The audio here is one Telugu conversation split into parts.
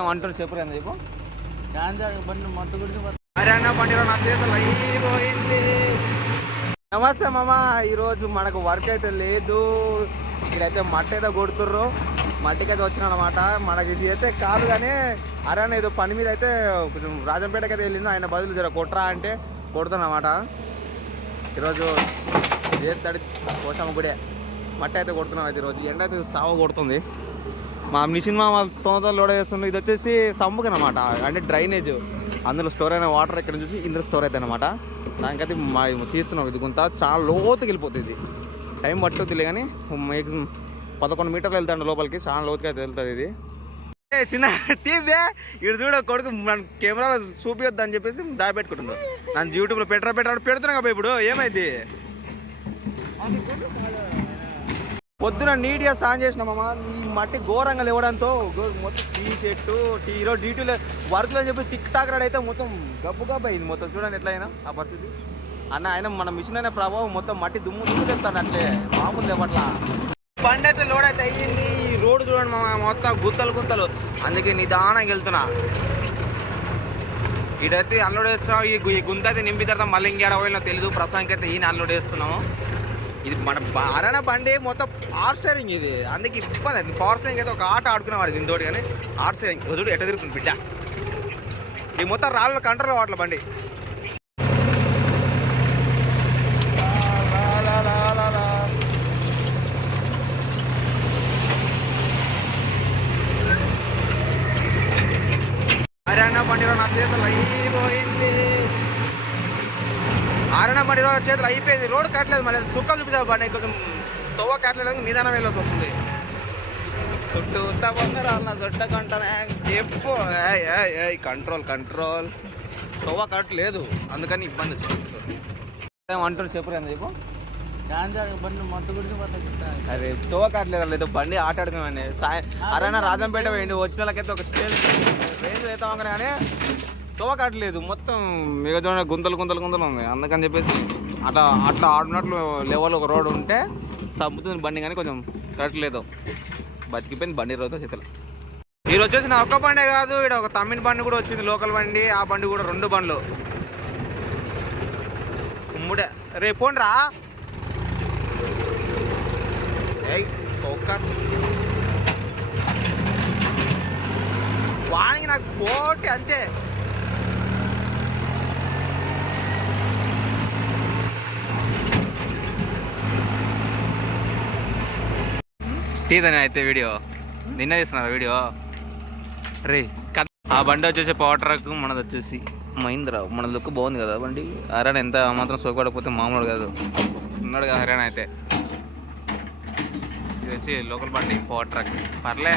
ఏమంటారు చెప్పరు ఎంత చెప్పు బండి మత్తు గురించి హర్యానా బండిలో నా చేతులు అయిపోయింది. నమస్తే మామ ఈరోజు మనకు వర్క్ అయితే లేదు. ఇక్కడైతే మట్టి అయితే కొడుతుర్రు. మట్టికి అయితే వచ్చిన అనమాట మనకి ఇది అయితే కాదు కానీ హర్యానా ఏదో పని మీద అయితే కొంచెం రాజంపేటకి అయితే వెళ్ళింది. ఆయన బదులు జర కొట్రా అంటే కొడుతున్నమాట. ఈరోజు చేస్తాడు కోసమ్మ గుడే. మట్టి అయితే కొడుతున్నాం అయితే ఈరోజు. ఎండ అయితే సావ కొడుతుంది. మా మిషన్ మా తోత లోడ్ చేస్తుంది ఇది వచ్చేసి సమ్ముక్ అనమాట అంటే డ్రైనేజ్. అందులో స్టోర్ అయిన వాటర్ ఇక్కడ చూసి ఇందులో స్టోర్ అవుతాయి అనమాట దానికైతే మా తీస్తున్నాం ఇది కొంత చాలా లోతుకి వెళ్ళిపోతుంది టైం పట్టుద్దిలే కానీ పదకొండు మీటర్లు వెళ్తాడు లోపలికి. చాలా లోతుగా అయితే వెళ్తుంది ఇది. ఏ చిన్న తీవే ఇటు చూడ కొడుకు మన కెమెరాలో చూపియొద్దు అని చెప్పేసి దాచిపెట్టుకుంటున్నాడు నన్ను యూట్యూబ్లో పెట్టరా పెట్టరా పెడుతున్నా కాబట్టి ఇప్పుడు. ఏమైంది? పొద్దున నీట్గా స్నాన్ చేసినామమ్మా మట్టి ఘోరంగా లేవడంతో మొత్తం టీ షర్టు టీ డీటీలో డ్యూటీలో వర్క్లో అని చెప్పి టిక్ టాక్ రాడ్ అయితే మొత్తం గబ్బు గబ్బు అయింది మొత్తం. చూడండి ఎట్లయినా ఆ పరిస్థితి. అన్న ఆయన మన మిషన్ అనే ప్రభావం మొత్తం మట్టి దుమ్ము దుమ్ము చెప్తాను అట్లే. మామూలు లేవట్లా. బండి అయితే లోడ్ అయితే అయ్యింది. ఈ రోడ్డు చూడండి మా మొత్తం గుంతలు గుంతలు. అందుకే నిదానంగా వెళ్తున్నా. ఇటైతే అన్లోడ్ చేస్తున్నాం. ఈ ఈ గుంత అయితే నింపి తర్వాత మళ్ళీ ఇంకేడ పోయినా తెలియదు ప్రస్తుతానికి అయితే ఈయన అన్లోడ్ చేస్తున్నాము. ఇది మన అరణ బండి మొత్తం ఆర్ స్టైరింగ్ ఇది. అందుకే ఇబ్బంది అది పవర్ స్టైరింగ్ అయితే ఒక ఆట ఆడుకునేవాడు దీంతో కానీ ఆర్ స్టైరింగ్ చూడు ఎట్ట తిరుగుతుంది బిడ్డ. ఇది మొత్తం రాళ్ళ కంట్రోల్ అవ్వట్ల బండి. లా, హర్యానా బండిలో నా చేతులు అయిపోయింది. ఆరణ బండి రోడ్ చేతులు అయిపోయింది. రోడ్ కట్టలేదు మళ్ళీ సుక్కలు చూపించాలి బండి కొంచెం తొవ్వ కట్టలేదు నిదానం వెళ్ళాల్సి వస్తుంది. చుట్టూ బంగారాల దొడ్డ కంటనే. చెప్పు. కంట్రోల్ కంట్రోల్ తొవ్వ కట్టలేదు. అందుకని ఇబ్బంది ఏమంటారు చెప్పరు ఎంత చెప్పు అరే తొవ్వ కట్టలేదు లేదు బండి ఆట ఆడుకున్నామని సాయ అరేనా రాజంపేట పోయింది వచ్చిన వాళ్ళకైతే ఒక రేంజ్ అవుతాం కానీ తొవ్వ కట్టలేదు మొత్తం మిగతా గుంతలు గుంతలు గుంతలు ఉంది. అందుకని చెప్పేసి అట్లా అట్లా ఆడినట్లు లెవెల్ ఒక రోడ్ ఉంటే సమ్ముతుంది బండి కానీ కొంచెం కట్టలేదు బతికిపోయింది బండి రోజు చేతులు. మీరు వచ్చేసి నా ఒక్క బండే కాదు ఇక్కడ ఒక తమిళ బండి కూడా వచ్చింది లోకల్ బండి ఆ బండి కూడా రెండు బండ్లు. మూడే రేపు పోండి రా. వానికి నాకు పోటీ అంతే. తీదని అయితే వీడియో. నిన్న తీస్తున్నారా వీడియో? రే కథ. ఆ బండి వచ్చేసి పవర్ ట్రక్ మనది వచ్చేసి మహీంద్రా. మన లుక్ బాగుంది కదా బండి. హర్యానా ఎంత మాత్రం సోకపడకపోతే మామూలు కాదు. ఉన్నాడు కదా హర్యానా అయితే. ఇది వచ్చి లోకల్ బండి పవర్ ట్రక్ పర్లే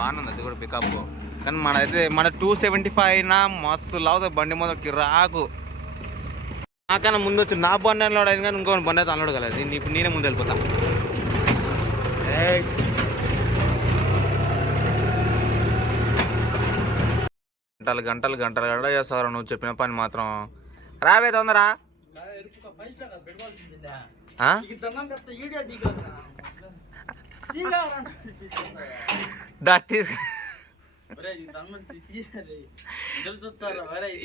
బాగుంది అది కూడా పికప్ కానీ మనదైతే మన టూ సెవెంటీ ఫైవ్ నా మస్తు లావుతుంది బండి మొదటి రాకు నాకన్నా ముందు వచ్చి నా బండి అన్లోడ్ అయింది కానీ ఇంకో బండి అయితే అన్లోడ్ కలదు ఇప్పుడు నేనే ముందు వెళ్ళిపోతాను గంటలు గంటలు గంటలు గంట చేస్తారు నువ్వు చెప్పిన పని మాత్రం. రావే తొందరా? దట్ ఈస్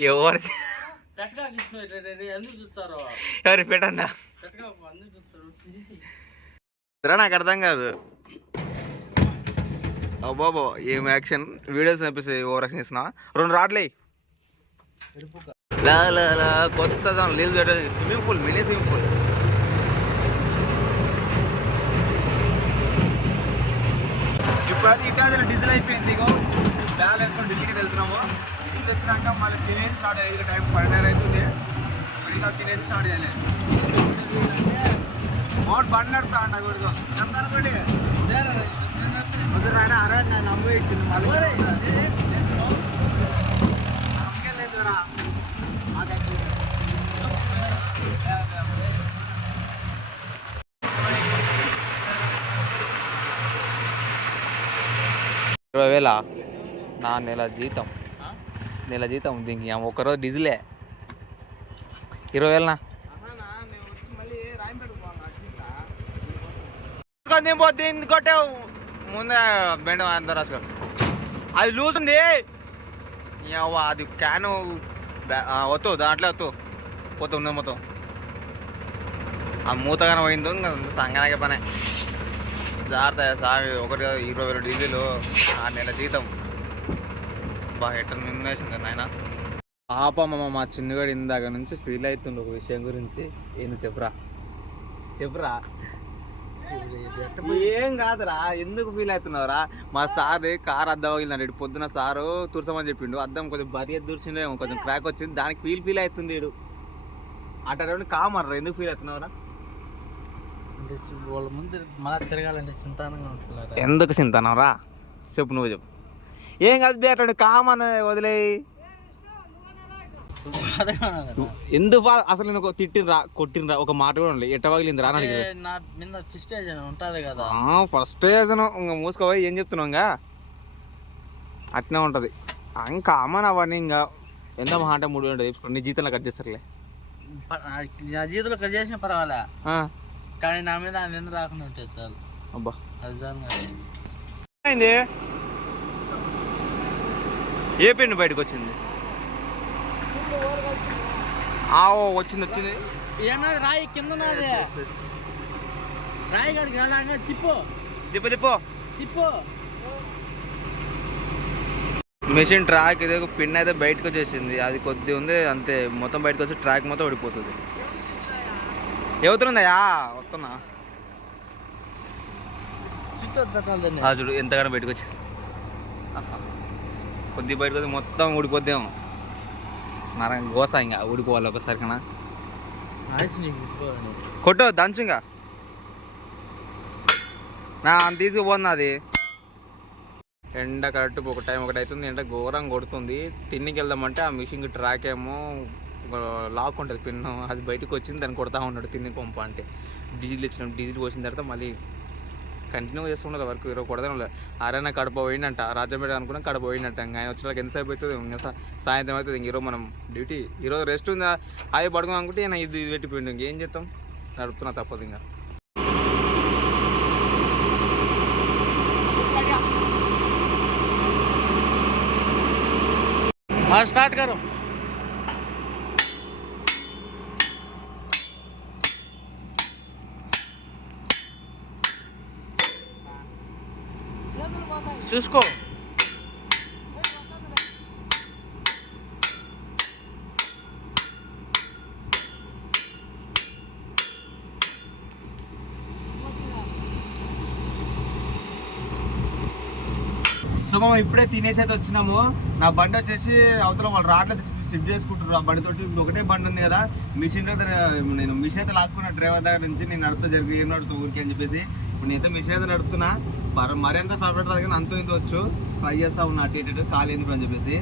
ఎవరు ఎవరి పెట్టందా నాకు అర్థం కాదు. అబ్బాబో ఏం యాక్షన్ వీడియోస్ అనిపిస్తాయి ఓవర్ యాక్షన్ ఇస్తున్నా రెండు రాడ్లే. లా కొత్త నీళ్ళు swimming pool mini swimming pool. ఇప్పుడు అది ఇటాజీలో డీజిల్ అయిపోయింది ఇగో. బ్యాల్ వేసుకొని ఢిల్లీకి వెళ్తున్నాము. ఢిల్లీకి వచ్చినాక మళ్ళీ తినేది స్టార్ట్ అయ్యేది టైం పన్నెండు అవుతుంది. ఇంకా తినేది స్టార్ట్ చేయలేదు మోట్ బండి నడుపుతా అంట గుడితో ఎంత అనుకోండి ఇరవై వేల నా నెల జీతం. నెల జీతం దీనికి. ఒక్కరోజు డీజిలే. ఇరవై వేలనా? కొద్ది పోతే కొట్టావు? ముందే బెండ అంత రాసుకో. అది లూజ్ ఉంది అది క్యాను బ్యా- వత్తు దాంట్లో వత్తు పోతే మొత్తం. ఆ మూతగానే పోయిందో ఇంకా సంగనాకే పనే. జాగ్రత్త సాగి ఒకటి ఇరవై వేలు డీజిల్ ఆరు నెలల జీతం. బా ఎట్ట నిమ్మేసింది కదా నాయన? పాపమ్మ మా చిన్నగాడు ఇందాక నుంచి ఫీల్ అవుతుండు ఒక విషయం గురించి. ఏంది చెప్పురా? చెప్పురా? ఏం కాదురా ఎందుకు ఫీల్ అవుతున్నావురా? మా సార్ కార్ అద్దం పగిలినాడు ఇటు పొద్దున సారు తురసమని చెప్పిండు. అద్దం కొంచెం బరి తుడిచిండేమో కొంచెం క్రాక్ వచ్చింది. దానికి ఫీల్ ఫీల్ అవుతుంది వీడు అటు కామర్రా ఎందుకు ఫీల్ అవుతున్నావురా? అంటే వాళ్ళ ముందు మళ్ళా తిరగాలంటే చింతానంగా ఎందుకు చింతనరా? చెప్పు నువ్వు చెప్పు. ఏం కాదు బే అట్లాంటి కామన్ వదిలేయి. ఎందుకు బా అసలు నేను తిట్టినరా కొట్టినరా ఒక మాట కూడా ఉండలేదు ఎట్ట అని అంటే అడిగాడు నా మీద ఫిస్టేజ్ అని ఉంటుంది కదా. ఫస్ట్ ఇంకా మూసుకోపోయి ఏం చెప్తున్నావు ఇంకా అట్నే ఉంటుంది. ఇంకా కామన్ అవన్నీ ఇంకా ఎంత మహా అంటే మూడు గంటలు చెప్పుకోండి నీ జీతంలో కట్ చేస్తారులే. నా జీవితంలో కట్ చేసిన పర్వాలే. కానీ నా మీద ఎందుకు రాకుండా ఉంటుంది చాలు. అబ్బా. అది చాలు నాకు. అయింది ఏ పెన్ను బయటకు వచ్చింది ఆ, ఓ, వచ్చింది వచ్చింది. ఏనాది రాయి కింద రాయి రాగా తిప్పు. దిప్పు దిప్పు తిప్పు. మిషన్ ట్రాక్ ఇది పిన్ అయితే బయటకు వచ్చేసింది. అది కొద్ది ఉంది అంతే. మొత్తం బయటకు వచ్చి ట్రాక్ మొత్తం ఓడిపోతుంది ఎవతుందయ్యా వస్తున్నా. చూడు ఎంతగానో బయటకు వచ్చింది కొద్ది బయటకు వచ్చి మొత్తం ఊడిపోద్దేమో. నరం గోస ఇంకా ఊడిపోవాలి ఒకసారి కన్నా. కొట్టు దంచు ఇంకా నా తీసుకుపోతుంది అది ఎండ కరెక్ట్ ఒక టైం ఒకటి అవుతుంది ఎండ ఘోరంగా కొడుతుంది. తిన్నికి వెళ్దామంటే ఆ మిషన్కి ట్రాక్ ఏమో లాక్ ఉంటుంది పిన్ అది బయటకు వచ్చింది దాన్ని కొడతా ఉన్నాడు తిన్ని పంప అంటే. డీజిల్ ఇచ్చినాం డీజిల్ పోసిన తర్వాత మళ్ళీ కంటిన్యూ చేస్తుండదు వర్క్ ఇరవై కొడదాను ఆరైనా కడప పోయిందంట రాజంపేట అనుకున్నా కడప పోయిందంట. ఇంకా ఆయన వచ్చేలాకి ఎంతసేపు అవుతుంది? ఇంకా సాయంత్రం అవుతుంది. ఇంక ఈరోజు మనం డ్యూటీ ఈరోజు రెస్ట్ ఉందా? అవి పడుకున్నాం అనుకుంటే నేను ఇది ఇది పెట్టిపోయిండు ఇంకేం చేస్తాం? నడుపుతున్నా తప్పదు ఇంకా. స్టార్ట్ కరు. చూసుకో. సో మనం ఇప్పుడే తినేసి అయితే వచ్చినాము. నా బండి వచ్చేసి అవతల వాళ్ళు రాట్లేదు షిఫ్ట్ చేసుకుంటారు ఆ బండి తోటి ఒకటే బండి ఉంది కదా. మిషన్ దగ్గర నేను మిషన్ అయితే లాక్కున్న డ్రైవర్ దగ్గర నుంచి నేను నడుపుతా జరిగి ఏం నడుపుతా ఊరికి అని చెప్పేసి ఇప్పుడు నేనైతే మిషన్ అయితే నడుపుతున్నా. మరి మరి పర్ఫెక్ట్ రాదు కానీ అంత ఇంత వచ్చు. ట్రై చేస్తా ఉన్నా. అటు ఇటు కాలేదు అని చెప్పేసి.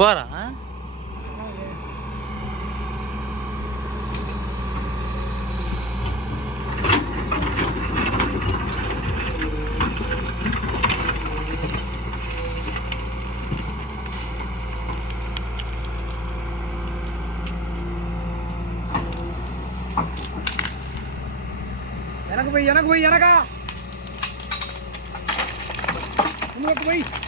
అని చెప్పేసి బోరా వెనక పోయి వెనక పోయి వెనక. పోయి.